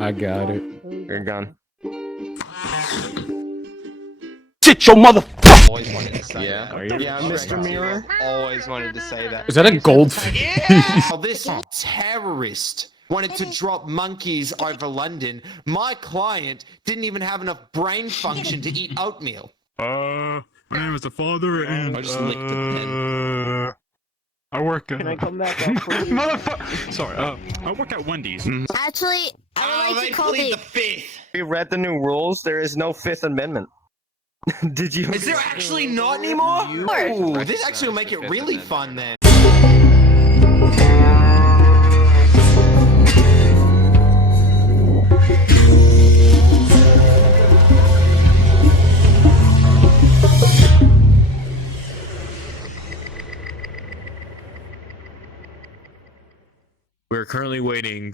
I got it. You're gone. Sit your mother. Always wanted to say Yeah. that. Yeah, Mr. Mirror. Always wanted to say that. Is that a goldfish? Oh, this terrorist wanted to drop monkeys over London. My client didn't even have enough brain function to eat oatmeal. My name is the father, and I just licked the pen. I work at. Can I come back up, please? Motherfucker! Sorry, I work at Wendy's. Actually, I would like to call the... fifth. We read the new rules. There is no Fifth Amendment. Did you? Is there actually not anymore? Ooh, Ooh, this actually will make it really fun then. We're currently waiting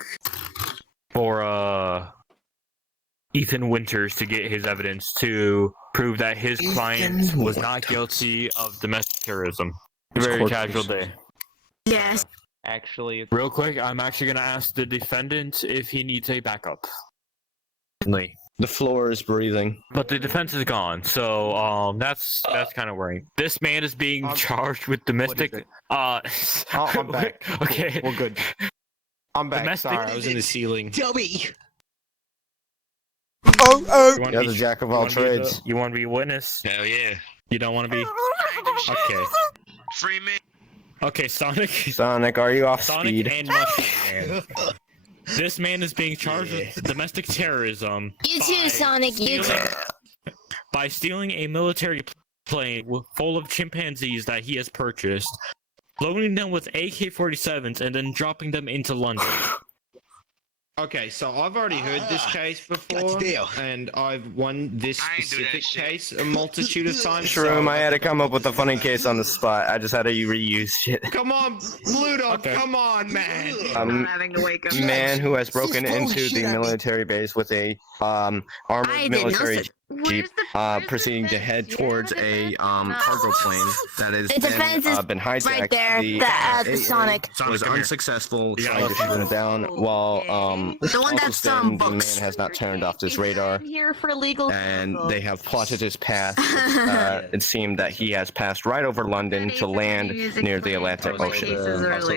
for Ethan Winters to get his evidence to prove that his client was not guilty of domestic terrorism. Very casual day. yes. Actually, Real quick, I'm actually gonna ask the defendant if he needs a backup. Lee. The floor is breathing. But the defense is gone, so that's kind of worrying. This man is being charged with domestic. I'm back. Okay. We're good. I'm back. Domestic- Sorry, I was in the ceiling. You You're the jack of all trades. You want to be a witness? Hell yeah. You don't want to be. Okay. Free me. Okay, Sonic. Sonic, are you off Sonic speed? and Mushroom Man. This man is being charged with domestic terrorism. You too, Sonic, you too. By stealing a military plane full of chimpanzees that he has purchased, loading them with AK-47s, and then dropping them into London. Okay, so I've already heard this case before, and I've won this I ain't do that specific shit. case a multitude of times. Shroom, so- I had to come up with a funny case on the spot. I just had to reuse shit. Come on, Pluto, Okay. come on, man. Man who has broken into the military base with a armored I did not military say- jeep, proceeding to head towards a cargo plane that has The defense is been hijacked. right there, the AA Sonic. was come here. unsuccessful You trying gotta to shoot him down while The one that's the man books. has not turned off this radar. Here for legal. And they have plotted his path. It seemed that he has passed right over London to land near the Atlantic Ocean,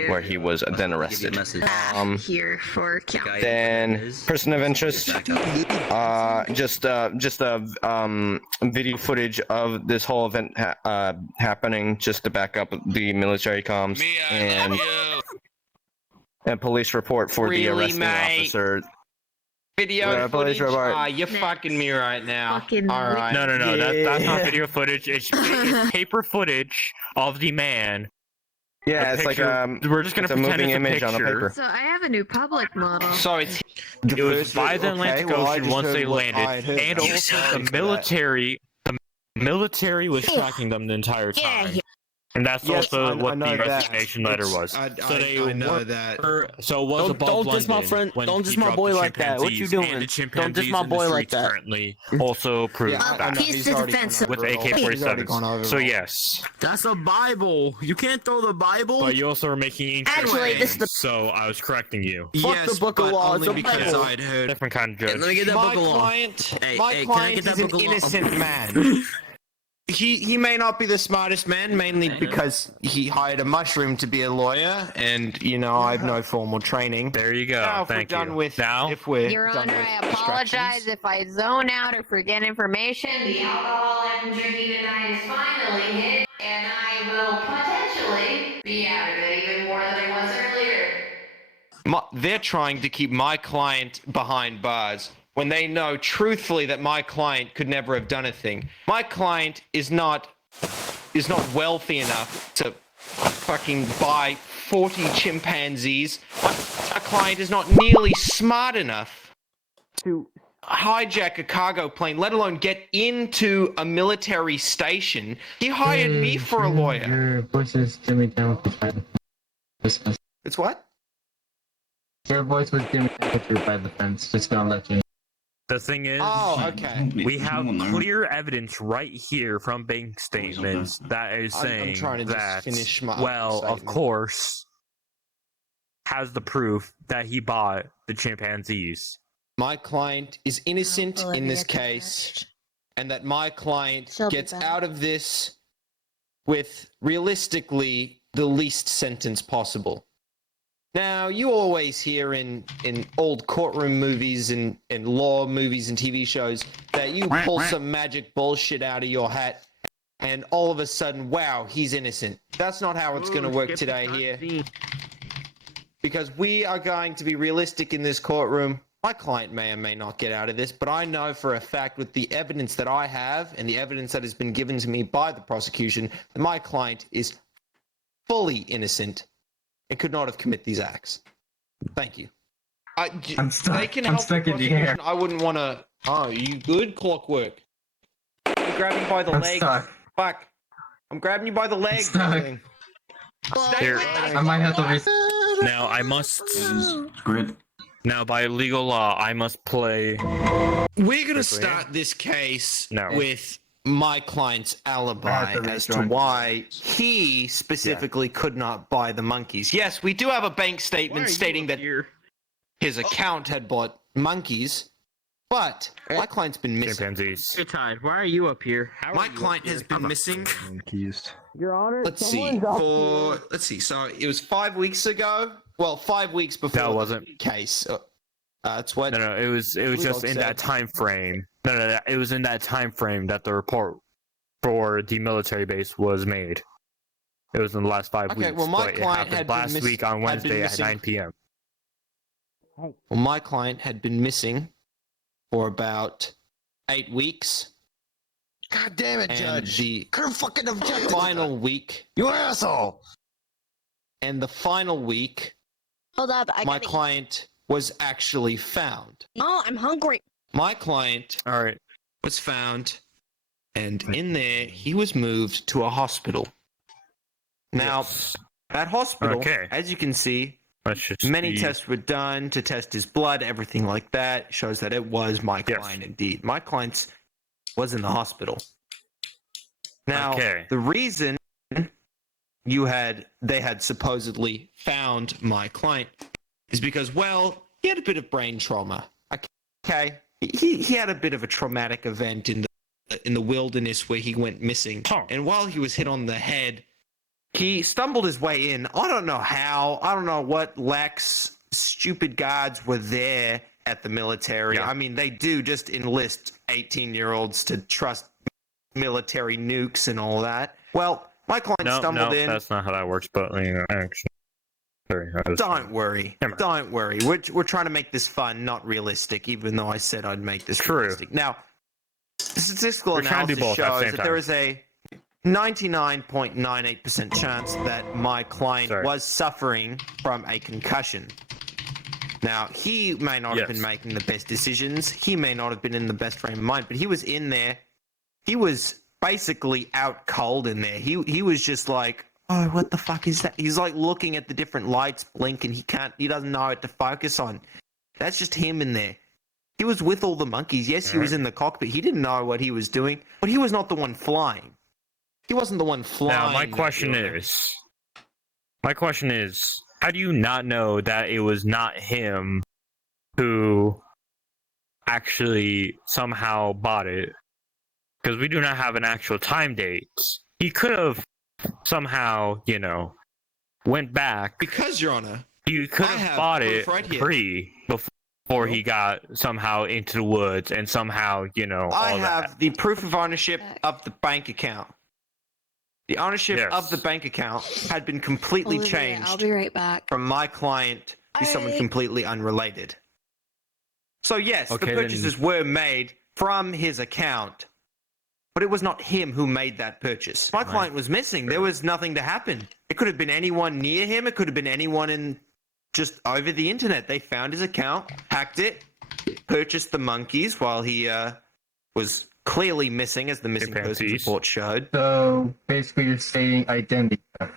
where he was then arrested. Here for count. Then, person of interest, just video footage of this whole event happening, just to back up the military comms, Me, I and love you. a police report for the Really, arresting mate? officer. Video Yeah, police footage? report. Ah, you're fucking me right now. Fucking Alright. No, that's not Yeah. video footage. It's paper footage of the man. Yeah, A it's like picture. We're just gonna it's a pretend moving it's a image on a picture. paper. So I have a new public model. So it's It was by the Atlantic Ocean once they landed, and You also said the military was tracking them the entire Yeah, time. And that's Yes, also I what know the that. resignation letter It's- was. I know that. So it was Don't- above don't London diss my friend- when don't he diss my dropped boy the like that. What you chimpanzees, doing? and the Don't diss chimpanzees my in the boy like streets that. currently also proved Yeah, that he's the defense. with He's already AK-47s. gone over So all. yes, That's a Bible. You can't throw the Bible. but you also were making Actually, this is the- so I was correcting you. Fuck Yes, the book of but law, only it's a because Bible. I'd heard. Different kind of judge. Let me get that My book of law. client, Hey, my hey, can I client get that is an book of law? innocent man. He may not be the smartest man, mainly because he hired a mushroom to be a lawyer, and you know I have no formal training. There you go. Now, if we're Thank done you. with, Now, if we're Your done Honor, with I apologize distractions. if I zone out or forget information. The alcohol I'm drinking tonight is finally hit, and I will potentially be out of it even more than I was earlier. They're trying to keep my client behind bars when they know truthfully that my client could never have done a thing. My client is not wealthy enough to fucking buy 40 chimpanzees. My client is not nearly smart enough to hijack a cargo plane, let alone get into a military station. He hired me for a lawyer. Your voice is dimming down It's what? Your voice was dimming down by the fence. Just gonna let you know. the thing is, Oh, okay. we have clear evidence right here from bank statements that is I'm saying trying to just that, finish my well, of statement. course, has the proof that he bought the chimpanzees. my client is innocent in this Olivia case, crashed. and that my client She'll be gets back. out of this with realistically the least sentence possible. Now, you always hear in old courtroom movies and law movies and TV shows that you pull some magic bullshit out of your hat and all of a sudden, wow, he's innocent. That's not how it's going to work today here. Because we are going to be realistic in this courtroom. My client may or may not get out of this, but I know for a fact with the evidence that I have and the evidence that has been given to me by the prosecution that my client is fully innocent and could not have committed these acts. Thank you. I'm stuck. They can I'm help stuck the in the air. prosecution. I wouldn't want to. Oh, you good? Clockwork. I'm grabbing you by the I'm leg. stuck. Fuck. I'm grabbing you by the leg. stuck. darling. Here. I might have to be Now I must. grid. Now by legal law, I must play. We're going to start this case with my client's alibi as to why he specifically could not buy the monkeys. Yes, we do have a bank statement stating that his account had bought monkeys, but my client's been missing. Chimpanzees. Hey, Todd, why are you up here? My client has been missing. Your Honor. Let's see. So it was 5 weeks ago. Well, 5 weeks before That wasn't. the case. That's what. No, it was just in that time frame. No, it was in that time frame that the report for the military base was made. It was in the last 5 weeks. Okay, well, my but it client happened had been last week on had been Wednesday at missing- 9 p.m. Well, my client had been missing for about 8 weeks. God damn it, And Judge. the Fucking objective. final week. You asshole. And the final week, Hold up, I my gotta eat. client was actually found. No, I'm hungry. My client All right. was found, and in there, he was moved to a hospital. Now, Yes. that hospital, Okay. as you can see, Let's just many see. tests were done to test his blood, everything like that. Shows that it was my Yes. client indeed. My client was in the hospital. Now, Okay. the reason they had supposedly found my client is because, well, he had a bit of brain trauma. Okay, he had a bit of a traumatic event in the wilderness where he went missing, Huh. and while he was hit on the head, he stumbled his way in. I don't know how. I don't know what lax, stupid guards were there at the military. Yeah. I mean, they do just enlist 18-year-olds to trust military nukes and all that. Well, my client No, stumbled in. that's not how that works. But you know, actually, sorry, I was- Don't worry. Never mind. Don't worry. We're trying to make this fun, not realistic, even though I said I'd make this True. realistic. Now, statistical We're trying to do analysis both at the shows same that there time. is a 99.98% chance that my client Sorry. was suffering from a concussion. Now, he may not have been Yes. making the best decisions. He may not have been in the best frame of mind, but he was in there. He was basically out cold in there. He was just like, oh, what the fuck is that? He's like looking at the different lights blink and he doesn't know what to focus on. That's just him in there. He was with all the monkeys. Yes, he was in the cockpit. He didn't know what he was doing, but he was not the one flying. He wasn't the one flying. Now, my question is, how do you not know that it was not him who actually somehow bought it? Because we do not have an actual time date. He could have somehow, went back. Because, Your Honor, He could I have have bought proof it right here. free before he got somehow into the woods and somehow, all I that. have the proof of ownership of the bank account. The ownership Yes. of the bank account had been completely Olivia, changed I'll be right back. from my client to someone completely unrelated. So yes, Okay, the then- purchases were made from his account, but it was not him who made that purchase. My client was missing. There was nothing to happen. It could have been anyone near him. It could have been anyone in just over the internet. They found his account, hacked it, purchased the monkeys while he was clearly missing, as the missing persons Chimpanzees. report showed. So basically, you're stating identity theft.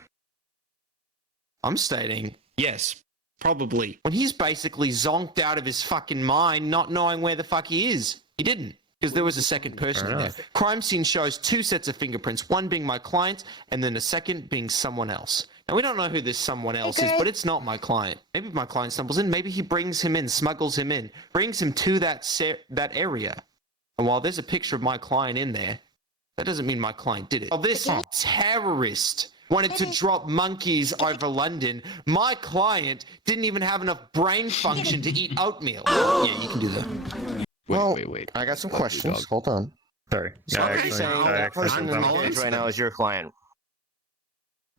I'm stating yes, probably. When he's basically zonked out of his fucking mind, not knowing where the fuck he is. He didn't, because there was a second person in there. Crime scene shows two sets of fingerprints, one being my client's, and then a second being someone else. And we don't know who this someone else is, but it's not my client. Maybe my client stumbles in. Maybe he brings him in, smuggles him in, brings him to that area. And while there's a picture of my client in there, that doesn't mean my client did it. While this terrorist wanted to drop monkeys over London, my client didn't even have enough brain function to eat oatmeal. Yeah, you can do that. Wait. I got some questions. Hold on. Sorry. So Yeah, you're actually, saying I that actually person in the something. cage right now is your client?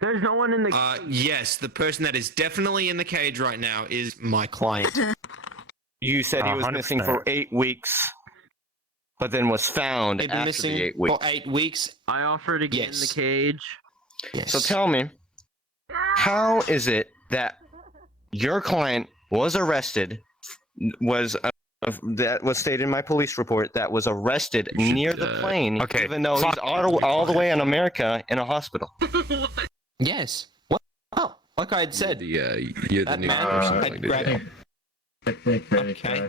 There's no one in the. Yes, the person that is definitely in the cage right now is my client. You said he was missing 100%. for 8 weeks, but then was found They've been after missing the 8 weeks. for 8 weeks. I offered to get in the cage. Yes. So tell me, how is it that your client was arrested, that was stated in my police report, that was arrested near the plane, even though he's all the way in America in a hospital? Yes. What? Oh, like I had said. You're the that new man person. had grabbed. Okay,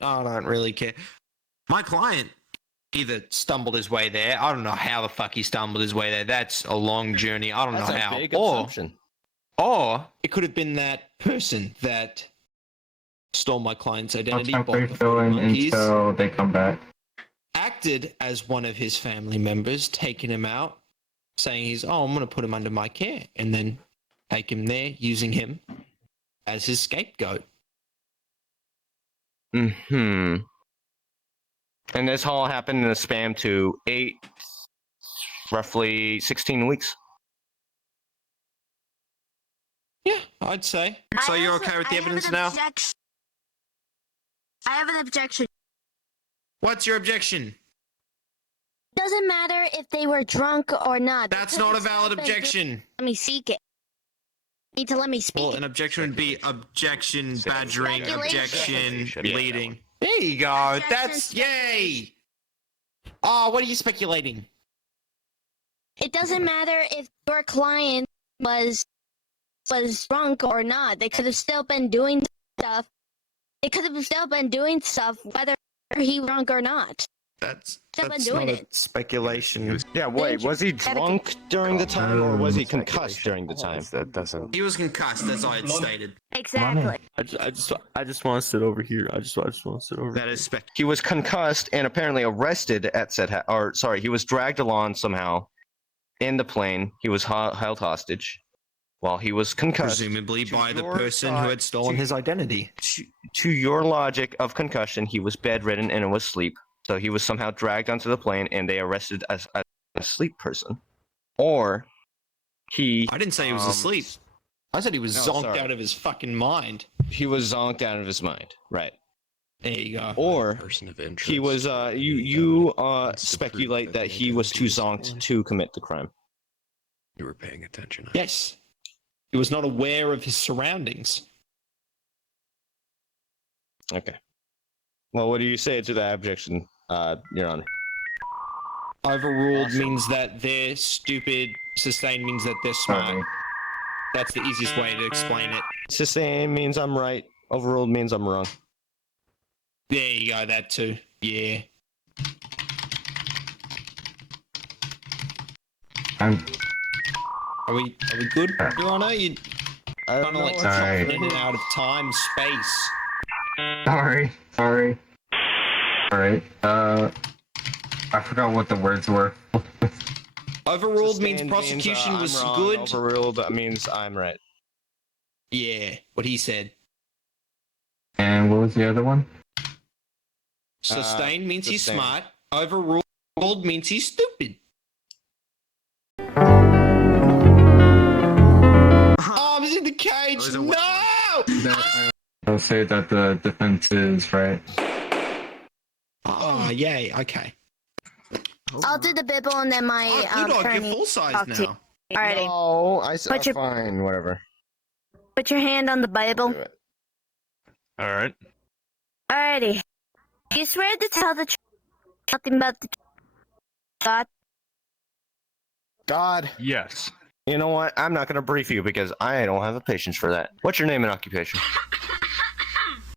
I don't really care. My client either stumbled his way there. I don't know how the fuck he stumbled his way there. That's a long journey. I don't know how. Big assumption. Or it could have been that person that stole my client's identity, temporary bought the fill-in monkeys, until they come back. acted as one of his family members, taking him out, saying I'm going to put him under my care, and then take him there, using him as his scapegoat. Hmm. And this all happened in a span to roughly 16 weeks. Yeah, I'd say. So you're okay with the evidence now? I have an objection. What's your objection? Doesn't matter if they were drunk or not. That's not a valid objection. Let me seek it. You need to let me speak. Well, an objection would be objection, badgering, objection, Yeah. leading. There you go. That's yay. Oh, what are you speculating? It doesn't matter if your client was drunk or not. They could have still been doing stuff. They could have still been doing stuff whether he was drunk or not. That's Still been not doing a it. speculation. Yeah, wait, was he drunk during the time, or was he concussed during the time? That doesn't. He was concussed, as I had stated. Exactly. I just want to sit over here. I just want to sit over. That is spec. He was concussed and apparently arrested at said, he was dragged along somehow in the plane. He was held hostage while he was concussed. Presumably by the your person who had stolen his identity. To your logic of concussion, he was bedridden and was asleep. So he was somehow dragged onto the plane and they arrested as a asleep person. Or he... I didn't say he was asleep. I said he was No, zonked sorry. out of his fucking mind. He was zonked out of his mind. Right. There you go. Or Person of interest. he was, you speculate that he was too zonked to commit the crime. You were paying attention. Yes. He was not aware of his surroundings. Okay. Well, what do you say to that objection, Your Honor? Overruled means that they're stupid. Sustained means that they're smart. Sorry. That's the easiest way to explain it. Sustained means I'm right. Overruled means I'm wrong. There you go, that too. Yeah. Are we good, Your Honor? You I kind don't of know like what's Sorry. in and out of time, space. Sorry. Alright, I forgot what the words were. Overruled means Sustained prosecution I'm was wrong. good. Overruled means I'm right. Yeah, what he said. And what was the other one? Sustained means he's sustained. smart. Overruled means he's stupid. Oh, I was in the cage. No! I'll say that the defense is right. Oh, yay. Okay. I'll do the bibble and then my Oh, good, attorney. you're full size talk to you. now. Alrighty. No, I said Put your- fine, whatever. Put your hand on the Bible. Do it. All right. Alrighty. You swear to tell the truth, nothing but the truth, God. God. Yes. You know what? I'm not going to brief you because I don't have the patience for that. What's your name and occupation?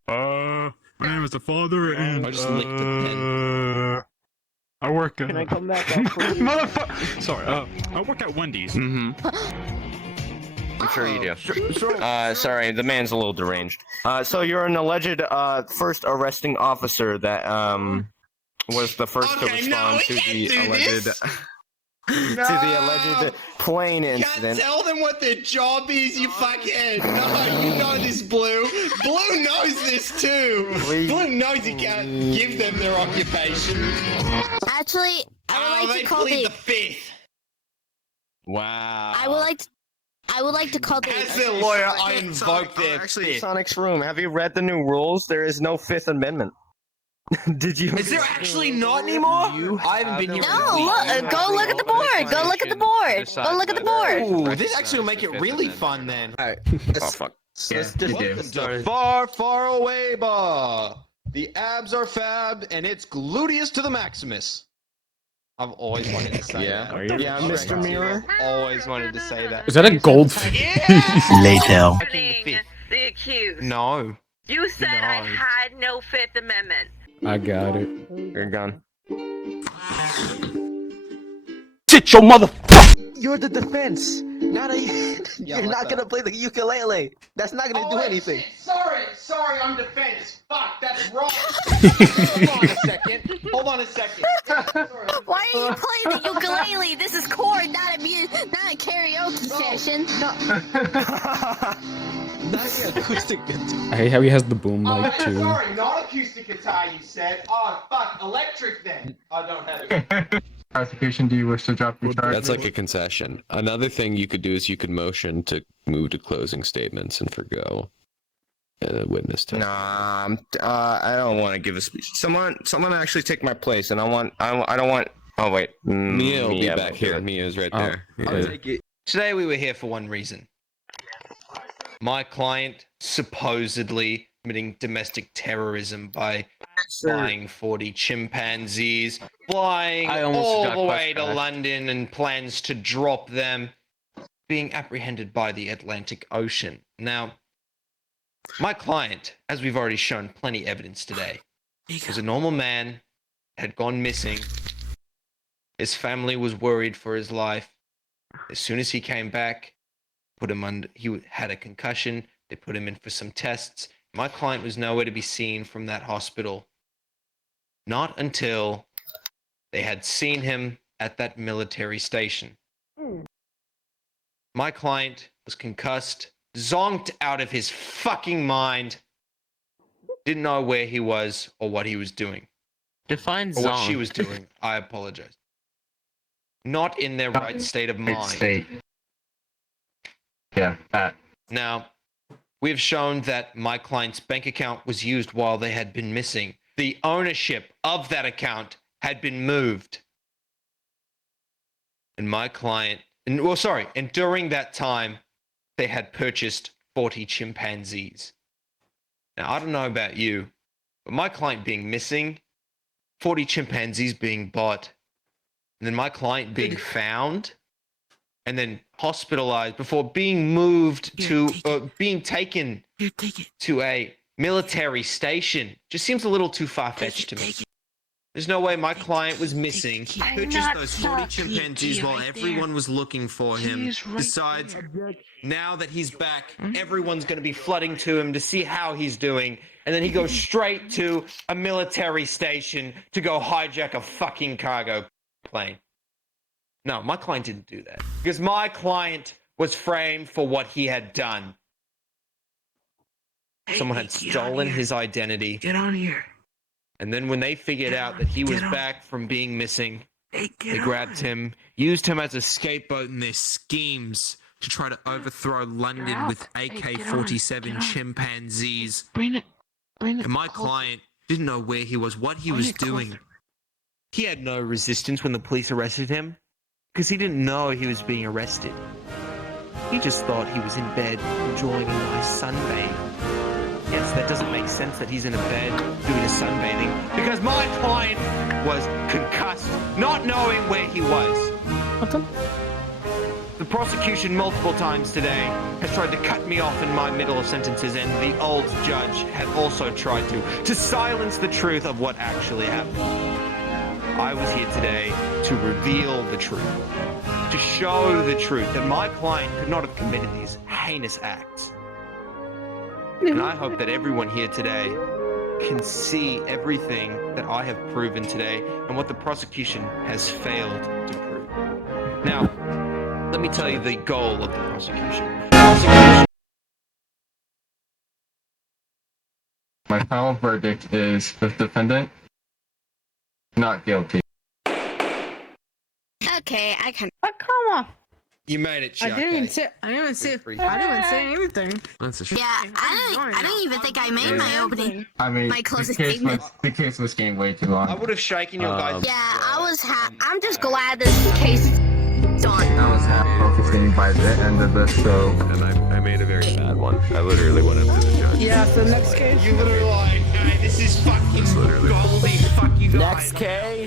My name is the father, and I just licked the I work. Can I come back up, please? Motherfucker! Sorry. I work at Wendy's. Mm-hmm. I'm sure you do. Sorry, the man's a little deranged. So you're an alleged first arresting officer that was the first to respond to the alleged to the alleged plane incident. Tell them what their job is, you fuckhead. No, you know this, Blue. Blue knows this too. Blue knows you can't give them their occupation. Actually, I would like to call plead the the fifth. Wow. I would like to call the As their lawyer, I invoke their Actually, fifth. Sonic's room. Have you read the new rules? There is no Fifth Amendment. Did you? Is there actually not anymore? I haven't been here. No, look, go look at the board. Go look at the board. Go look at the board. Ooh, this actually will make it really fun then. Alright. Oh, fuck. Yes, Welcome to Far, Far Away Bar. The abs are fab, and it's gluteus to the maximus. I've always wanted to say that. Yeah, Mr. Mirror. Always wanted to say that. Is that a goldfish? Later. The accused. No. You said I No. had no Fifth Amendment. I got it. You're gone. Sit your mother. You're the defense. Not a. You're not gonna play the ukulele. That's not gonna do anything. Shit. Sorry, I'm defense. Fuck, that's wrong. Hold on a second. Why are you playing the ukulele? This is chord, not a karaoke session. Not the acoustic guitar. I hate how he has the boom mic too. Sorry, not acoustic guitar, you said. Oh, fuck, electric then. I don't have it. Prosecution, do you wish to drop your charge? That's like a concession. Another thing you could do is you could motion to move to closing statements and forgo a witness test. Nah, I don't want to give a speech. Someone actually take my place, and I don't want. Oh wait, Mia will be yeah, back here. Mia's right there. I'll take it. Today we were here for one reason. My client supposedly committing domestic terrorism by buying 40 chimpanzees, flying all the way to London and plans to drop them, being apprehended by the Atlantic Ocean. Now, my client, as we've already shown plenty evidence today, was a normal man, had gone missing. His family was worried for his life. As soon as he came back, put him under, he had a concussion. They put him in for some tests. My client was nowhere to be seen from that hospital. Not until they had seen him at that military station. My client was concussed, zonked out of his fucking mind. Didn't know where he was or what he was doing. Define Or what she zonk. was doing. I apologize. Not in their right state of mind. State. Yeah, that. Now, we have shown that my client's bank account was used while they had been missing. The ownership of that account had been moved. And my client, and during that time, they had purchased 40 chimpanzees. Now, I don't know about you, but my client being missing, 40 chimpanzees being bought, and then my client being found, and then hospitalized before being moved being taken to a military station just seems a little too far-fetched to me. There's no way my client was missing, purchased those 40 chimpanzees while everyone was looking for him. Besides, now that he's back, everyone's going to be flooding to him to see how he's doing, and then he goes straight to a military station to go hijack a fucking cargo plane. No, my client didn't do that. Because my client was framed for what he had done. Someone had stolen his identity. Get on here. And then when they figured out that he was back from being missing, they grabbed him, used him as a scapegoat in their schemes to try to overthrow London with AK-47 chimpanzees. And my client didn't know where he was, what he was doing. He had no resistance when the police arrested him. Because he didn't know he was being arrested. He just thought he was in bed enjoying a nice sunbathe. Yes, that doesn't make sense that he's in a bed doing a sunbathing because my client was concussed, not knowing where he was. The prosecution multiple times today has tried to cut me off in my middle of sentences, and the old judge had also tried to silence the truth of what actually happened. I was here today to reveal the truth, to show the truth that my client could not have committed these heinous acts. And I hope that everyone here today can see everything that I have proven today and what the prosecution has failed to prove. Now, let me tell you the goal of the prosecution. My final verdict is the defendant not guilty. Okay, I can. But come on. You made it, I Chuck. didn't say anything. That's a Yeah, I don't even think I made my opening. I mean, My the closest case statement. the case was getting way too I long. would have shaken your guys. Yeah, I'm just glad this case is done. I was half focusing by the end of this, so. And I made a very bad one. I literally went up to the judge. Yeah, so next case. You literally like, hey, this is fucking Literally. Goldie, fuck you guys. Next case.